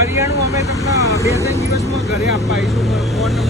કરિયાણું અમે તમને બે ત્રણ દિવસમાં ઘરે આપવા આવીશું ફોન નંબર